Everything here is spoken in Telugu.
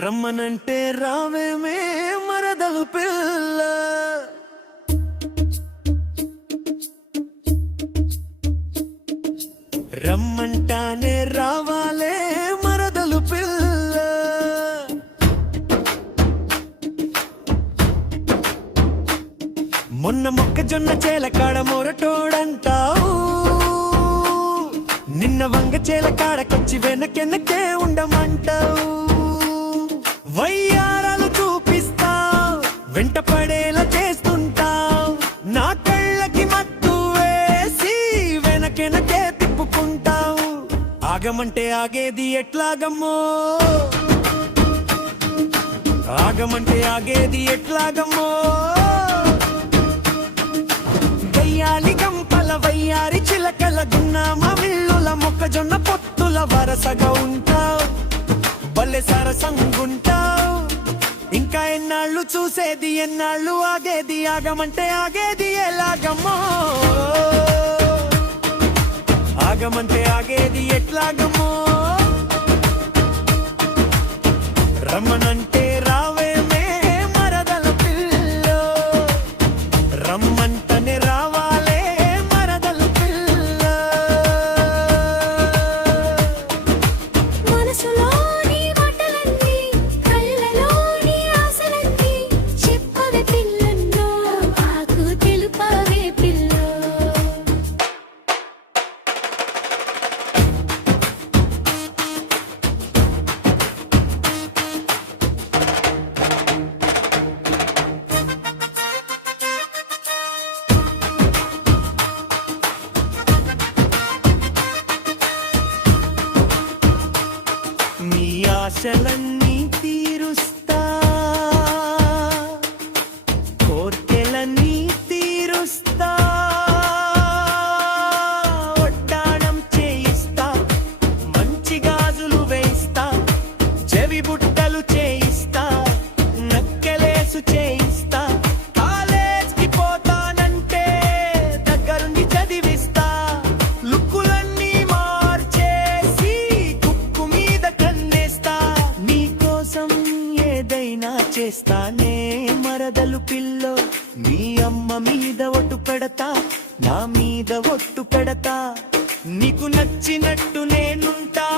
రమ్మనంటే రావేమే మరదలు పిల్ల, రమ్మంటానే రావాలే మరదలు పిల్ల. మొన్న మొక్కజొన్న చేల కాడ మొరటోడంటావు, నిన్న వంగ చేల కాడకొచ్చి వెనకెనకే ఉండమంటావు. వయ్యారాలు చూపిస్తావు, వెంట పడేలా చేస్తుంటావు, నా కళ్ళకి మత్తు వేసి వెనకెనకే తిప్పుకుంటావు. ఆగమంటే ఆగేది ఎట్లాగమ్మో, ఆగమంటే ఆగేది ఎట్లాగమ్మో. వయ్యాలి గంపల వయ్యారి చిలకల గున్నామ విల్లుల మొక్కజొన్న పొత్తుల వరసగా ఉంటావు, భలే సరసంగుంటావు. ఇంకా ఎన్నాళ్ళు చూసేది, ఎన్నాళ్ళు ఆగేది, ఆగమంటే ఆగేది ఎలాగమ్మో, ఆగమంటే ఆగేది ఎట్లాగమ్మో. రమ్మనంటే రావేమే మరదల పిల్లో, రమ్మంటనే రావాలే మరదల పిల్ల. మనసులోని మాటలన్నీ, కళ్ళలోని ఆశలన్నీ, చెప్పవే పిల్లన్నో, ఆకు తెలుపవే పిల్లో. నీ ఆశలన్నీ తీరుస్తా, కోర్కెలన్నీ తీరుస్తా, వడ్డాణం చేయిస్తా, మంచి గాజులు వేయిస్తా, చెవి బుట్టలు చేయిస్తా, నక్కెలేసు చేయిస్తా, కాలేజ్కి పోతానంటే దగ్గరుండి చదివిస్తా, లుక్కులన్నీ మార్చేసి కుక్కు మీద కన్నేస్తా, నీకోసం ఏదైనా చేస్తానే మరదలు పిల్లో. నీ అమ్మ మీద ఒట్టు పెడతా, నా మీద ఒట్టు పెడతా, నీకు నచ్చినట్టు నేనుంటా.